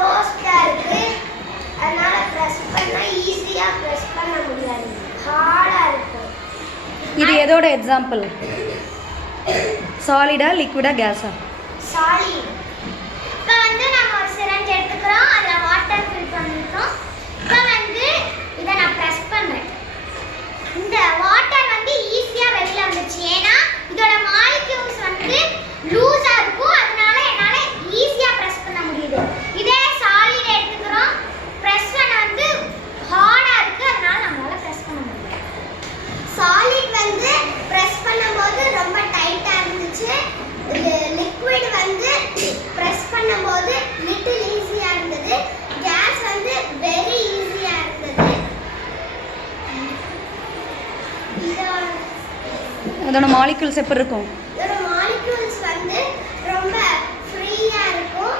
க்ளோஸ்டா இருக்கு. அதனால பிரஸ் பண்ணா ஈஸியா பிரஸ் பண்ண முடியாது. ஹார்டா இருக்கு. இது எதோட எக்ஸாம்பிள்? சாலிடா லிக்விடா கேஸா? சாலிட். இப்போ வந்து நம்ம ஒரு சிரஞ்ச் எடுத்துக்கிறோம். அதுல வாட்டர் ஃபில் பண்ணிட்டோம். இப்போ வந்து இதை நான் பிரஸ் பண்றேன். இந்த வாட்டர் வந்து ஈஸியா வெளியில வந்துச்சு. ஏன்னா இதோட மாலிக்யூல்ஸ் வந்து லூஸா இருக்கும். அதனால என்னால ஈஸியா பிரஸ் பண்ண முடியுது. இதே சாலிட் எடுத்துக்கிறோம். பிரஸ் பண்ண வந்து ஹார்டா இருக்கு. அதனால நம்மளால பிரஸ் பண்ண முடியல. சாலிட் வந்து பிரஸ் பண்ணும்போது ரொம்ப டைட்டா இருந்துச்சு. லிக்விட் வந்து பிரஸ் பண்ணும்போது லிட்டில் ஈஸியா இருந்தது. கேஸ் வந்து வெரி ஈஸியா இருந்தது. அதோட மாலிக்யூல்ஸ் எப்படி இருக்கும்? இதோட மாலிக்யூல்ஸ் வந்து ரொம்ப ஃப்ரீயா இருக்கும்.